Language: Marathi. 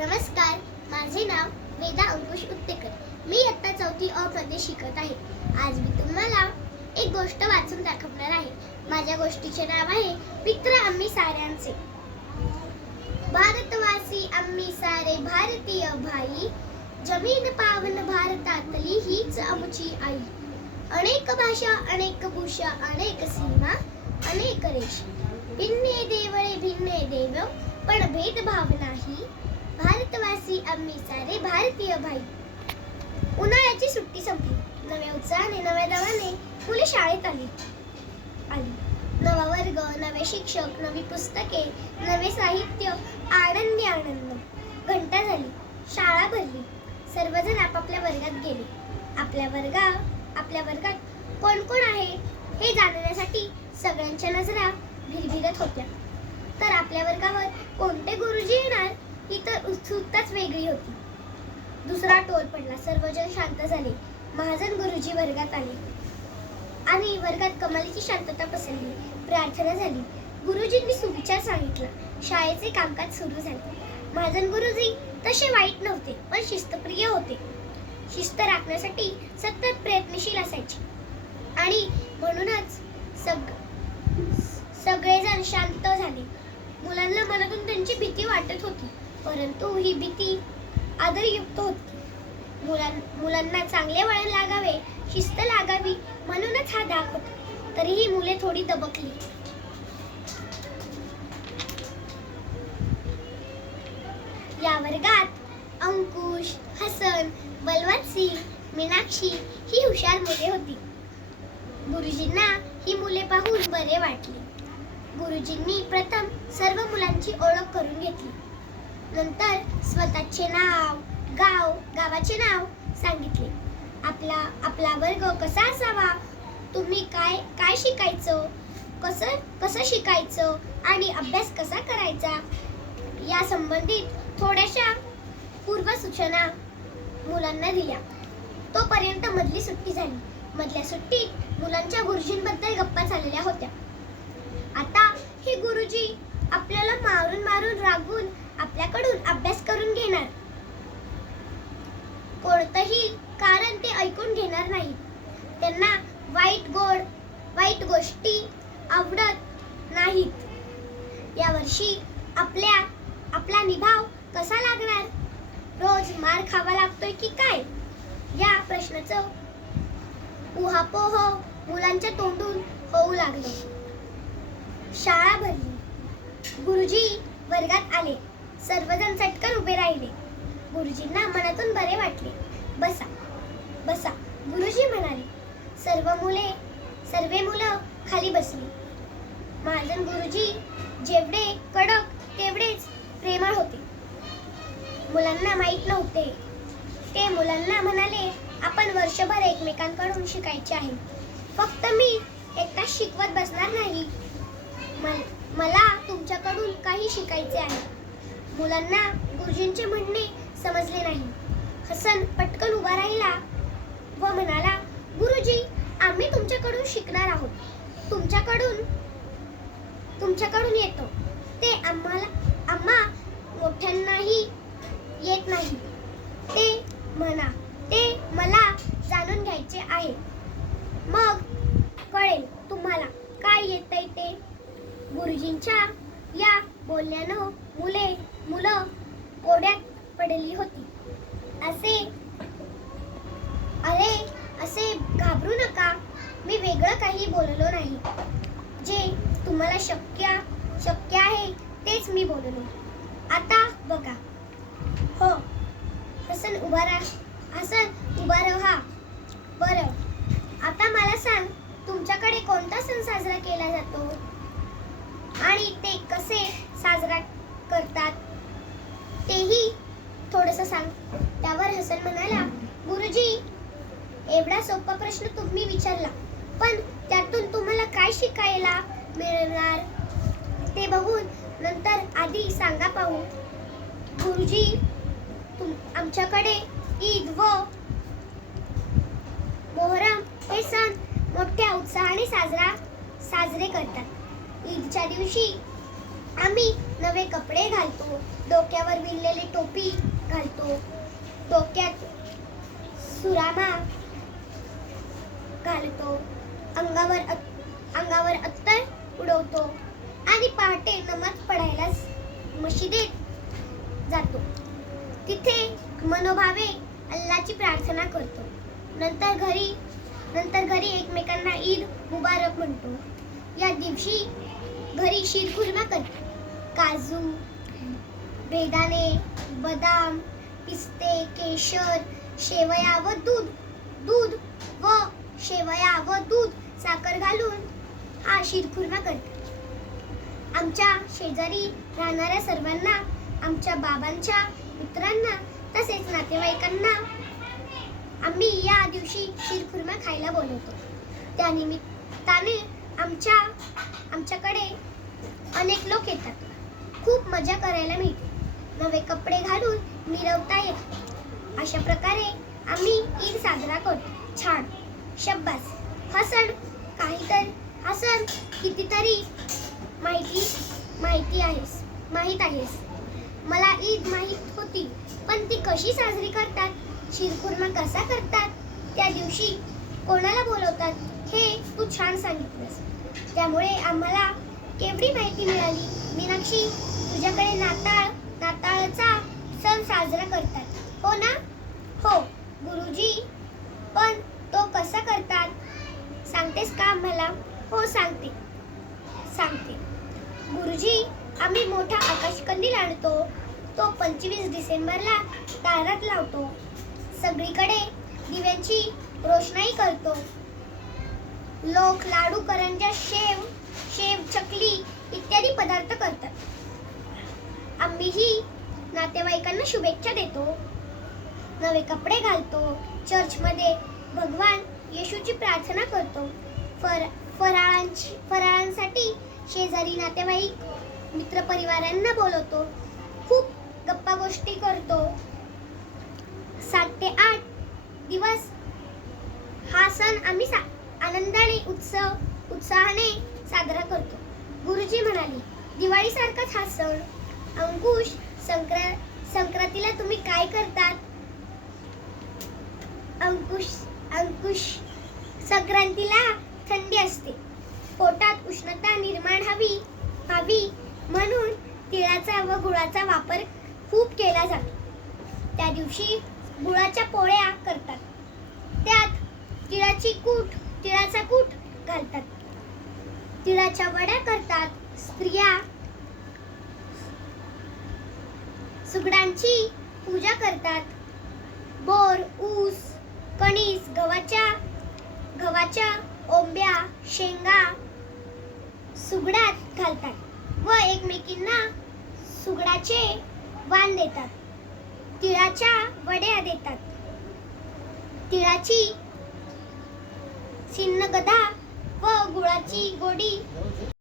नमस्कार माझे नाव वेदा अंकुश उत्तेकर. मी इयत्ता चौथी अ मध्ये शिकत आहे. आज मी तुम्हाला एक गोष्ट वाचून दाखवणार आहे. माझ्या गोष्टीचे नाव आहे मित्र आम्ही साऱ्यांचे. भारतवासी आम्ही सारे भारतीय भाई. जमीन पावन भारतातली हीच आमची आई. अनेक भाषा अनेक भूषा अनेक सीमा अनेक रेष. भिन्ने देवळे भिन्ने देव पण भेदभाव नाही. भारतवासी आम्ही सारे भारतीय भाई. उन्हाळ्याची सुट्टी संपली. नव्या उत्साहाने नव्या दवाने मुले शाळेत आली. आली. नवा वर्ग नवे शिक्षक नवी पुस्तके नवे साहित्य आनंदी आनंद. घंटा झाली. शाळा भरली. सर्वजण आपापल्या वर्गात गेले. आपल्या वर्गा आपल्या वर्गात कोण कोण आहे हे जाणण्यासाठी सगळ्यांच्या नजरा भिरभिरत होत्या. तर आपल्या वर्गावर कोणते गुरुजी येणार? ही तर उत्सुकताच वेगळी होती. दुसरा टोल पडला. सर्वजण शांत झाले. महाजन गुरुजी वर्गात आले. आणि वर्गात कमालीची शांतता पसरली. प्रार्थना झाली. गुरुजींनी सुविचार सांगितला. शाळेचे कामकाज सुरू झाले. महाजन गुरुजी तसे वाईट नव्हते पण शिस्तप्रिय होते. शिस्त राखण्यासाठी सतत प्रयत्नशील असायचे. आणि म्हणूनच सग सगळेजण शांत झाले. मुलांना मनातून त्यांची भीती वाटत होती. परंतु ही भीती आदरयुक्त होती. मुलां मुलांना चांगले वळण लागावे शिस्त लागावी म्हणूनच हा धाक होता. तरीही मुले थोडी दबकली. या वर्गात अंकुश हसन बलवंत सिंग मीनाक्षी ही हुशार मुले होती. गुरुजींना ही मुले पाहून बरे वाटले. गुरुजींनी प्रथम सर्व मुलांची ओळख करून घेतली. नंतर स्वतःचे नाव गाव गावाचे नाव सांगितले. आपला आपला वर्ग कसा असावा? तुम्ही काय काय शिकायचं? कसं कसं शिकायचं? आणि अभ्यास कसा करायचा? या संबंधित थोड्याशा पूर्वसूचना मुलांना दिल्या. तोपर्यंत मधली सुट्टी झाली. मधल्या सुट्टीत मुलांच्या गुरुजींबद्दल गप्पा चाललेल्या होत्या आता हे गुरुजी आपल्याला मारून मारून रागवून आपल्याकडून अभ्यास करून घेणार. कोणतंही कारण ते ऐकून घेणार नाही. त्यांना वाईट गोड वाईट गोष्टी आवडत नाहीत. यावर्षी आपल्या आपला निभाव कसा लागणार? रोज मार खावा लागतोय की काय? या प्रश्नाचं उहापोह मुलांच्या तोंडून होऊ लागलं शाळा भरली गुरुजी वर्गात आले सर्वजण चटकन उभे राहिले गुरुजींना मनातून बरे वाटले. बसा बसा गुरुजी म्हणाले. सर्व मुले सर्व मुलं खाली बसली. महाजन गुरुजी जेवढे कडक तेवढेच प्रेमळ होते. मुलांना माहीत नव्हते. ते मुलांना म्हणाले आपण वर्षभर एकमेकांकडून शिकायचे आहे. फक्त मी एकटा शिकवत बसणार नाही. मला तुमच्याकडून काही शिकायचे आहे. मुलांना गुरुजींचे म्हणणे समजले नाही. हसन पटकन उभा राहिला व म्हणाला गुरुजी आम्ही तुमच्याकडून शिकणार आहोत. तुमच्याकडून तुमच्याकडून येतो. ते आम्हाला आम्हा मोठ्यांनाही येत नाही. ते म्हणा ते मला जाणून घ्यायचे आहे. मग कळेल तुम्हाला काय येतंय ते. गुरुजींच्या या बोलण्यानं मुले मुलं कोड्यात पडली होती. असे अरे असे घाबरू नका. मी वेगळं काही बोललो नाही. जे तुम्हाला शक्य शक्य आहे तेच मी बोललो. आता बघा. हो हसन उभा राहा हसन उभा राहा. बरं आता मला सांग तुमच्याकडे कोणता सण साजरा केला जातो? आणि ते कसे साजरा करतात तेही असं सांग. त्यावर हसन म्हणाला गुरुजी एवढा सोपा प्रश्न तुम्ही विचारला पण त्यातून तुम्हाला काय शिकायला मिळणार? ते बघून नंतर आधी सांगा पाहू. गुरुजी तुम आमच्याकडे ईद व मोहरम हे सण मोठ्या उत्साहाने साजरा साजरे करतात. ईदच्या दिवशी आम्ही नवे कपडे घालतो. डोक्यावर विणलेली टोपी घालतो. डोक्यात सुरामा घालतो. अंगावर अंगावर अत्तर उडवतो. आणि पहाटे नमाज पडायला मशिदीत जातो. तिथे मनोभावे अल्लाची प्रार्थना करतो. नंतर घरी नंतर घरी एकमेकांना ईद मुबारक म्हणतो. या दिवशी घरी शिरखुर्मा करतो. काजू बेदाणे बदाम पिस्ते केशर शेवया व दूध दूध व शेवया व दूध साखर घालून हा शिरखुर्मा करतात आमच्या शेजारी राहणाऱ्या सर्वांना आमच्या बाबांच्या मित्रांना तसेच नातेवाईकांना आम्ही या दिवशी शिरखुर्मा खायला बोलवतो. त्यानिमित्ताने आमच्या आमच्याकडे अनेक लोक येतात. खूप मजा करायला मिळते. नवे कपडे घालून मिरवता येते अशा प्रकारे आम्ही ईद साजरा करतो. छान. शब्बास. हा सण काहीतरी हा सण कितीतरी माहिती माहिती आहेस माहीत आहेस. मला ईद माहीत होती पण ती कशी साजरी करतात? शिरखुर्मा कसा करतात? त्या दिवशी कोणाला बोलवतात? हे तू छान सांगितलंस. त्यामुळे आम्हाला केवढी माहिती मिळाली? मीनाक्षी तुझ्याकडे नाताळ नाताळचा सण साजरा करतात. हो ना? हो गुरुजी. पण तो कसा करतात? सांगतेस का आम्हाला? हो सांगते. सांगते. गुरुजी आम्ही मोठा आकाशकंदील आणतो. तो पंचवीस डिसेंबरला दारात लावतो. सगळीकडे दिव्यांची रोषणाई करतो. लोक लाडू करंजा शेव शेव चकली इत्यादी पदार्थ करतात. आम्हीही नातेवाईकांना शुभेच्छा देतो. नवे कपडे घालतो. चर्चमध्ये भगवान येशूची प्रार्थना करतो. फर फराळांची फराळांसाठी शेजारी नातेवाईक मित्रपरिवारांना बोलवतो. खूप गप्पा गोष्टी करतो. सात ते आठ दिवस हा सण आम्ही सा आनंदाने उत्सव उत्साहाने साजरा करतो. गुरुजी म्हणाले दिवाळीसारखाच हा सण अंकुश संक्रा संक्रांतीला तुम्ही काय करतात? अंकुश अंकुश. संक्रांतीला थंडी असते. पोटात उष्णता निर्माण हवी हवी. म्हणून तिळाचा व गुळाचा वापर खूप केला जातो. त्या दिवशी गुळाच्या पोळ्या करतात. त्यात तिळाची कूट तिळाचा कूट घालतात. तिळाच्या वड्या करतात. स्त्रिया सुगडांची पूजा करतात. बोर ऊस कणीस गव्हाच्या गव्हाच्या ओंब्या शेंगा सुगडात घालतात व एकमेकींना सुगडाचे वाण देतात. तिळाच्या वड्या देतात. तिळाची सिन्न गदा व गुळाची गोडी